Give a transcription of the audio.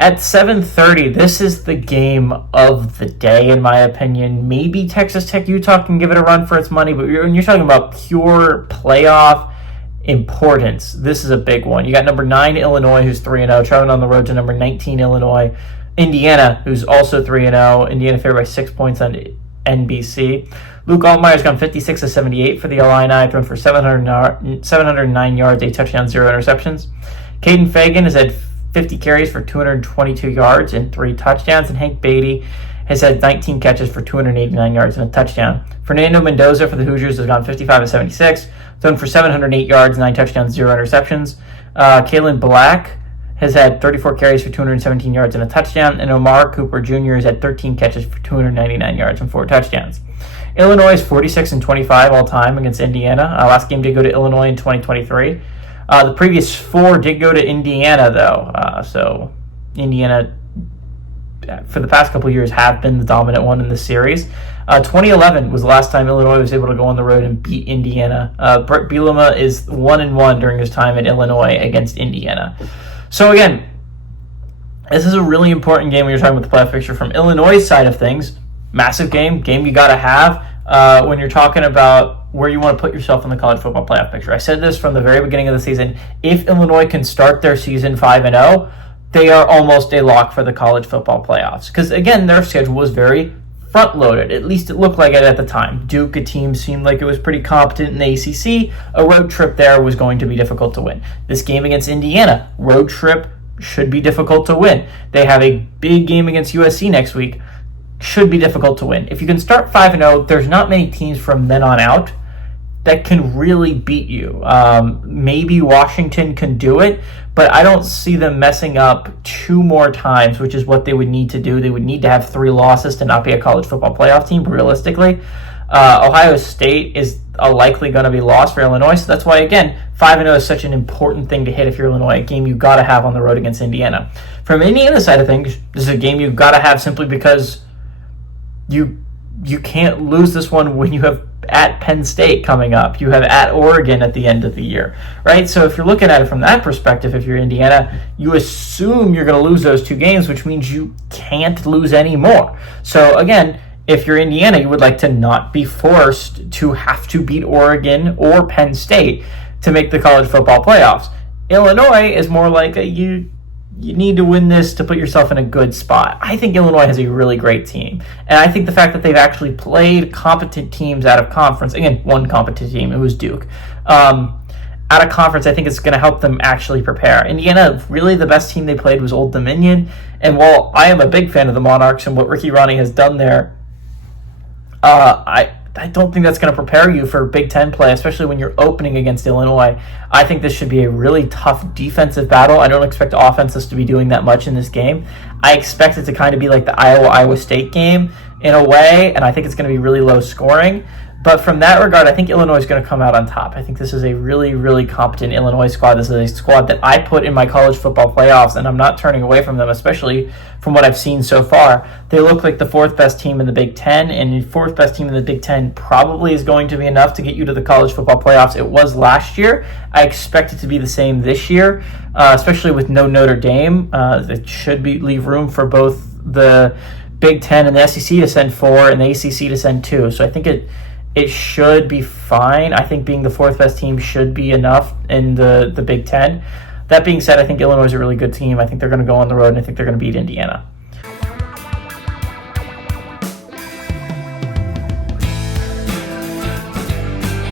At 7:30, this is the game of the day, in my opinion. Maybe Texas Tech Utah can give it a run for its money, but when you're talking about pure playoff importance, this is a big one. You got number 9 Illinois, who's 3-0, traveling on the road to number 19 Illinois. Indiana, who's also 3-0. Indiana favored by 6 points on NBC. Luke Altmaier's gone 56 of 78 for the Illini, thrown for 709 yards, 8 touchdowns, 0 interceptions. Caden Fagan has had 50 carries for 222 yards and 3 touchdowns, and Hank Beatty has had 19 catches for 289 yards and a touchdown. Fernando Mendoza for the Hoosiers has gone 55 of 76, thrown for 708 yards, 9 touchdowns, 0 interceptions. Kalen Black has had 34 carries for 217 yards and a touchdown, and Omar Cooper Jr. has had 13 catches for 299 yards and 4 touchdowns. Illinois is 46-25 all time against Indiana. Last game did go to Illinois in 2023. The previous 4 did go to Indiana, though. So Indiana, for the past couple of years, have been the dominant one in the series. 2011 was the last time Illinois was able to go on the road and beat Indiana. Brett Bielema is 1-1 during his time at Illinois against Indiana. So again, this is a really important game when you're talking about the playoff picture from Illinois' side of things. Massive game you got to have when you're talking about where you want to put yourself in the college football playoff picture. I said this from the very beginning of the season. If Illinois can start their season 5-0, they are almost a lock for the college football playoffs. Because, again, their schedule was very front-loaded. At least it looked like it at the time. Duke, a team, seemed like it was pretty competent in the ACC. A road trip there was going to be difficult to win. This game against Indiana, road trip should be difficult to win. They have a big game against USC next week. Should be difficult to win. If you can start 5-0, there's not many teams from then on out that can really beat you. Maybe Washington can do it, but I don't see them messing up 2 more times, which is what they would need to do. They would need to have 3 losses to not be a college football playoff team, realistically. Ohio State is likely going to be lost for Illinois, so that's why, again, 5-0 is such an important thing to hit if you're Illinois, a game you've got to have on the road against Indiana. From Indiana's side of things, this is a game you've got to have simply because you can't lose this one when you have at Penn State coming up. You have at Oregon at the end of the year, right? So if you're looking at it from that perspective, if you're Indiana, you assume you're going to lose those 2 games, which means you can't lose any more. So again, if you're Indiana, you would like to not be forced to have to beat Oregon or Penn State to make the college football playoffs. Illinois is more like you need to win this to put yourself in a good spot. I think Illinois has a really great team. And I think the fact that they've actually played competent teams out of conference, again, one competent team, it was Duke, out of conference, I think it's going to help them actually prepare. Indiana, really the best team they played was Old Dominion. And while I am a big fan of the Monarchs and what Ricky Ronnie has done there, I don't think that's going to prepare you for Big Ten play, especially when you're opening against Illinois. I think this should be a really tough defensive battle. I don't expect offenses to be doing that much in this game. I expect it to kind of be like the Iowa State game in a way, and I think it's going to be really low scoring. But from that regard, I think Illinois is going to come out on top. I think this is a really, really competent Illinois squad. This is a squad that I put in my college football playoffs, and I'm not turning away from them, especially from what I've seen so far. They look like the 4th best team in the Big Ten, and the 4th best team in the Big Ten probably is going to be enough to get you to the college football playoffs. It was last year. I expect it to be the same this year, especially with no Notre Dame. It should leave room for both the Big Ten and the SEC to send 4 and the ACC to send 2. So I think it should be fine. I think being the 4th best team should be enough in the Big Ten. That being said, I think Illinois is a really good team. I think they're going to go on the road, and I think they're going to beat Indiana.